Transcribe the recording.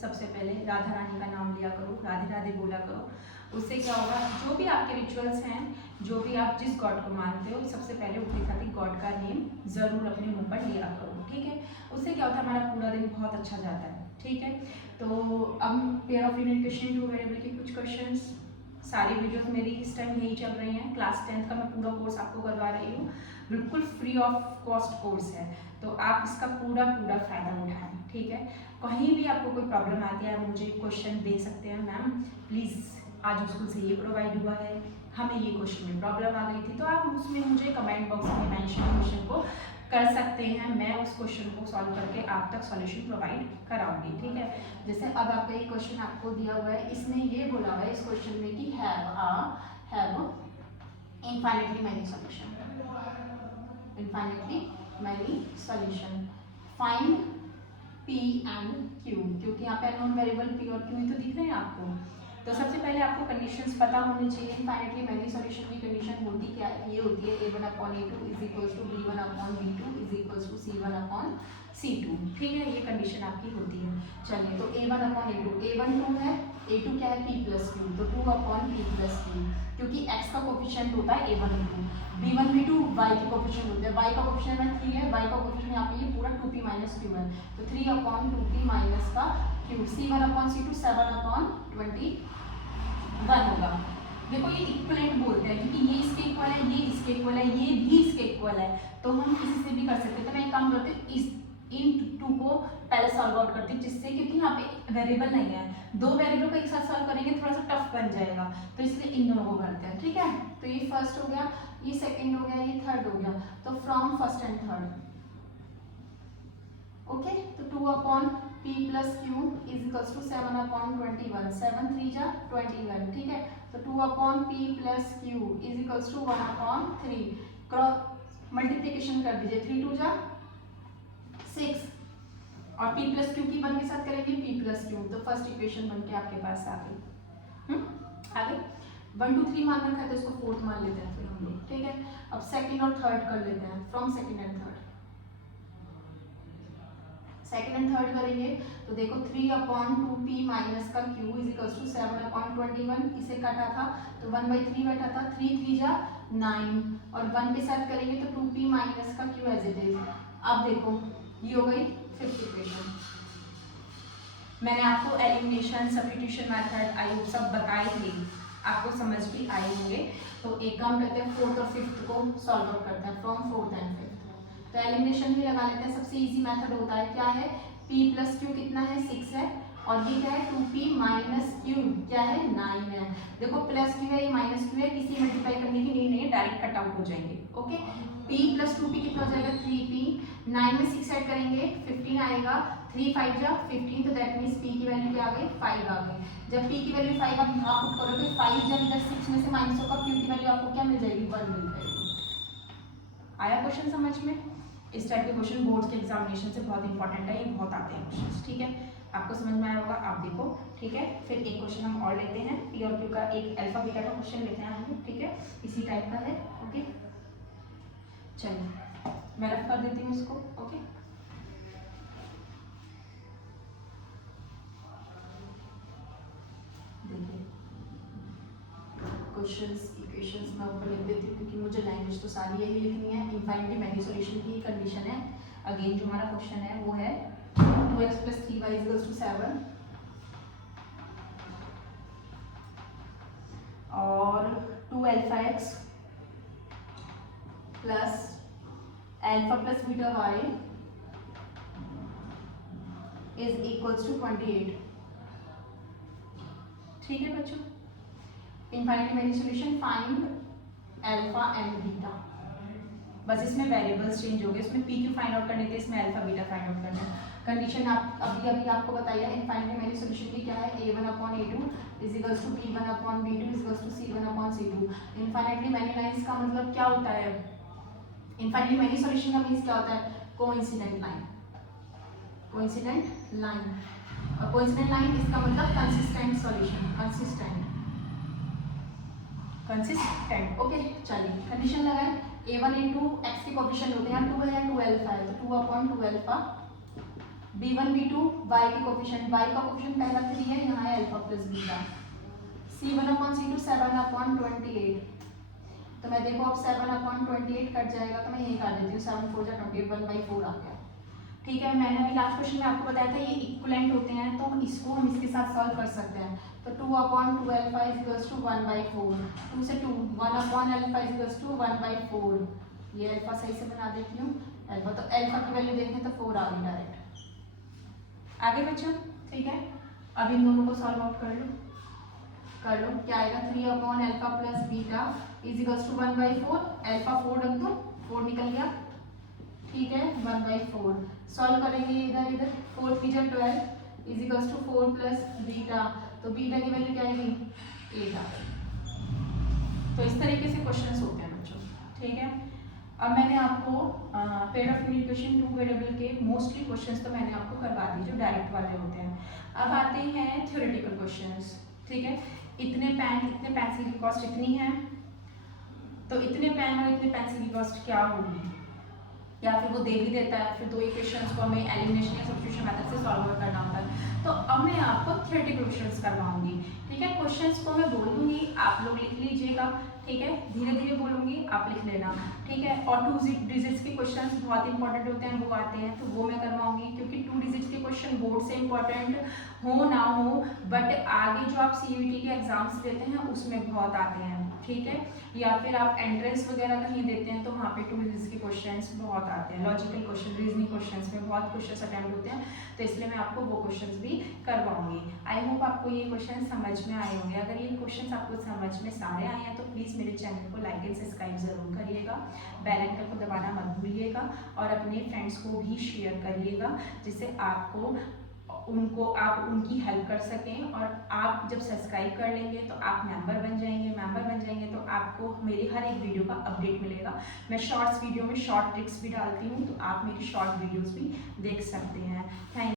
सबसे पहले राधा रानी का नाम लिया करो, राधे राधे बोला करो। उससे क्या होगा, जो भी आपके रिचुअल्स हैं, जो भी आप जिस गॉड को मानते हो, सबसे पहले उठते साथ ही गॉड का नेम ज़रूर अपने मुंह पर लिया करो, ठीक है। उससे क्या होता है, हमारा पूरा दिन बहुत अच्छा जाता है, ठीक है। तो अब pair of unit question 2 variable के कुछ क्वेश्चंस, सारी वीडियोस मेरी इस टाइम यही चल रही हैं। क्लास 10th का मैं पूरा कोर्स आपको करवा रही हूँ, बिल्कुल फ्री ऑफ कॉस्ट कोर्स है, तो आप इसका पूरा फ़ायदा उठाएं, ठीक है। कहीं भी आपको कोई प्रॉब्लम आती है, आप मुझे क्वेश्चन दे सकते हैं, मैम प्लीज़ आज स्कूल से ये प्रोवाइड हुआ है, हमें ये क्वेश्चन में प्रॉब्लम आ गई थी, तो आप उसमें मुझे कमेंट बॉक्स में मेंशन क्वेश्चन को कर सकते हैं। मैं उस क्वेश्चन को सॉल्व करके आप तक सॉल्यूशन प्रोवाइड कराऊंगी, ठीक है। जैसे अब आपका ये क्वेश्चन आपको दिया हुआ है, इसमें ये बोला हुआ है इस क्वेश्चन में कि have infinitely many solution, infinitely many solution, find P and Q, क्योंकि यहाँ पे अननोन वेरिएबल P और Q ही तो दिख रहे हैं आपको। तो सबसे पहले आपको कंडीशंस पता होनी चाहिए। इनफाइनाइटली मैनी सॉल्यूशन की कंडीशन होती क्या है, ये होती है a1/a2 is equals to b1/b2 is equals to c1/c2, ठीक है, ये कंडीशन आपकी होती है। चलिए, तो a1/a2, a1 2 है, a2 क्या है, p + q, तो 2/p + q, क्योंकि x का कोफिशिएंट होता है a1 2, b1 b2 y के कोफिशिएंट होते हैं, y का कोफिशिएंट में 3 है, y का कोफिशिएंट यहाँ पे ये पूरा 2p - q है, तो 3/2p - का q, c1/c2 7/21 होगा। देखो ये इक्वलेंट बोलते हैं, क्योंकि ये इसके इक्वल है, ये इसके इक्वल है, ये भी इसके इक्वल है, तो हम किसी से भी कर सकते हैं। तो मैं एक काम करती हूँ, इन 2 को पहले सॉल्व आउट करती हूँ, जिससे क्योंकि यहाँ पे वेरिएबल नहीं है, 2 वेरिएबल को एक साथ सॉल्व करेंगे थोड़ा सा टफ बन जाएगा, तो इसलिए इन दोनों को करते हैं, ठीक है। तो ये फर्स्ट हो गया, ये सेकंड हो गया, ये थर्ड हो गया, तो from first and third, okay. तो 2/p + q is equals to 7/21, 7 3 जा 21, ठीक है। तो 2/p + q is equals to 1/3, cross multiplication कर दीजिए, 3 2 जा 6, और p + q की 1 के साथ करेंगे p + q, तो फर्स्ट इक्वेशन बन के आपके पास आ गई। आगे 1 2 3 मान रखा है, तो इसको फोर्थ मान लेते हैं फिर हम लोग, ठीक है। अब सेकंड और थर्ड कर लेते हैं, from second and third, second and third करेंगे, तो देखो 3/2p - का q इज इक्वल्स टू 7/21, इसे काटा था तो 1/3 बैठा था, 3 3 जा 9, और 1 के साथ करेंगे तो 2p - का q एज इट इज। अब देखो ये हो गई फिफ्थ इक्वेशन। मैंने आपको elimination, substitution method I hope सब बताए थे, आपको समझ भी आए होंगे। तो एक काम करते हैं, फोर्थ और फिफ्थ को सॉल्व आउट करते हैं, फ्रॉम फोर्थ एंड फिफ्थ। तो एलिमिनेशन भी लगा लेते हैं, सबसे इजी मेथड होता है, क्या है, p + q कितना है, 6 है, और ये क्या है, 2p - q क्या है, 9 है। देखो प्लस q है, ये माइनस q है, किसी मल्टीप्लाई करने की नीड नहीं है, डायरेक्ट कट आउट हो जाएंगे, ओके। p + 2p कितना हो जाएगा, 3p, 9 में 6 ऐड करेंगे 15 आएगा, 3 5 जा 15, तो दैट मीन्स p की वैल्यू क्या आ गई, 5 आ गई। जब p की वैल्यू 5 आप पुट करोगे, 5 जब इधर 6 में से माइनस होगा, q की वैल्यू आपको क्या मिल जाएगी, 1 मिल जाएगी। आया क्वेश्चन समझ में? इस टाइप के क्वेश्चन बोर्ड के एग्जामिनेशन से बहुत इंपॉर्टेंट है, ये बहुत आते हैं क्वेश्चंस, ठीक है। आपको समझ में आया होगा, आप देखो, ठीक है। फिर एक क्वेश्चन हम और लेते हैं, p और q का एक अल्फा बीटा का क्वेश्चन लेते हैं हम, ठीक है, इसी टाइप का है, ओके। चलिए मैं रफ कर देती हूँ इसको, ओके। देखिए क्वेश्चंस इक्वेशंस मैं ऊपर लिख देती हूँ, क्योंकि मुझे लैंग्वेज तो सारी यही लिखनी है। इनफाइनाइटली मैनी सॉल्यूशन की कंडीशन है, अगेन जो हमारा क्वेश्चन है वो है 2x + 3y = 7, और 2αx plus alpha plus beta y is equals to 28, ठीक है बच्चों। Infinitely many solution, find alpha and beta, बस इसमें वेरिएबल्स चेंज हो गए, इसमें p q फाइंड आउट करने थे, इसमें अल्फा बीटा फाइंड आउट करना है। कंडीशन आप अभी आपको बताइए, इनफाइनाइटली मैनी सॉल्यूशन की क्या है, a1/a2 is equals to b1/b2 is equals to c1/c2। Infinitely many lines का मतलब क्या होता है, इनफाइनाइटली मैनी सॉल्यूशन का मींस क्या होता है, कोइंसिडेंट लाइन, कोइंसिडेंट लाइन, और कोइंसिडेंट लाइन इसका मतलब कंसिस्टेंट सॉल्यूशन, कंसिस्टेंट, ओके। चलिए कंडीशन लगाएं, a1 × x के कोएफिशिएंट होते हैं, 2 है या 2 अल्फा है, तो 2/2 अल्फा B1 B2 y के कोफिशिएंट, y का कोफिशिएंट पहला 3 है, यहाँ है अल्फा प्लस बीटा। C1/C2 7/28। तो मैं देखो अब 7/28 कट जाएगा तो मैं यही काट देती हूँ, 7 4 28 1/4 आ गया। ठीक है, मैंने अभी लास्ट क्वेश्चन में आपको बताया था ये इक्विवेलेंट होते हैं तो इसको हम इसके साथ सॉल्व कर सकते हैं। तो 2/2 अल्फा इज इक्वल्स टू 1/4, 2 से 2 1/अल्फा इज इक्वल्स टू 1/4। ये अल्फा सही से बना देती हूँ, अल्फा तो अल्फा की वैल्यू देखें तो 4 आ गई डायरेक्ट। आगे बच्चों, ठीक है, अब इन दोनों को सॉल्व आउट कर लो क्या आएगा 3/अल्फा plus beta is equals to 1/4, alpha 4 रख दो, 4 निकल गया, ठीक है, 1/4 सॉल्व करेंगे इधर 4 3 जा 12 is equals to 4 plus beta, तो बीटा की वैल्यू क्या आएगी 8 आ गई। तो इस तरीके से क्वेश्चंस होते हैं बच्चों, ठीक है। अब मैंने आपको paid of unit equation 2 variable के मोस्टली क्वेश्चंस तो मैंने आपको करवा दी जो डायरेक्ट वाले होते हैं। अब आते हैं थ्योरेटिकल क्वेश्चंस, ठीक है। इतने पेंसिल की कॉस्ट इतनी है, तो इतने पेन और इतने पेंसिल की कॉस्ट क्या होगी, या फिर वो दे भी देता है, फिर दो इक्वेशंस को हमें एलिमिनेशन या सब्स्टिट्यूशन मेथड से सॉल्व करना होता है। तो अब मैं आपको थ्योरेटिकल क्वेश्चंस करवाऊंगी, ठीक है। क्वेश्चंस को मैं बोल दूंगी, आप लोग लिख लीजिएगा, ठीक है, धीरे धीरे बोलूंगी, आप लिख लेना, ठीक है। और 2 डिजिट्स के क्वेश्चंस बहुत इंपॉर्टेंट होते हैं, वो आते हैं तो वो मैं करवाऊंगी, क्योंकि 2 डिजिट्स के क्वेश्चन बोर्ड से इंपॉर्टेंट हो ना हो, बट आगे जो आप CUET के एग्जाम्स देते हैं उसमें बहुत आते हैं, ठीक है। या फिर आप एंट्रेंस वगैरह कहीं देते हैं तो वहाँ पे 2 डिजिट्स के क्वेश्चंस बहुत आते हैं, लॉजिकल क्वेश्चन, रीजनिंग क्वेश्चंस में बहुत क्वेश्चंस अटेम्प्ट होते हैं, तो इसलिए मैं आपको वो क्वेश्चंस भी करवाऊंगी। आई होप आपको ये क्वेश्चन समझ में आए होंगे। अगर ये क्वेश्चन आपको समझ में सारे आए हैं तो प्लीज़ मेरे चैनल को लाइक एंड सब्सक्राइब जरूर करिएगा, बेल आइकन को दबाना मत भूलिएगा, और अपने फ्रेंड्स को भी शेयर करिएगा, जिससे आप उनकी हेल्प कर सकें। और आप जब सब्सक्राइब कर लेंगे तो आप मेंबर बन जाएंगे तो आपको मेरी हर एक वीडियो का अपडेट मिलेगा। मैं शॉर्ट्स वीडियो में शॉर्ट ट्रिक्स भी डालती हूँ, तो आप मेरी शॉर्ट वीडियोस भी देख सकते हैं। थैंक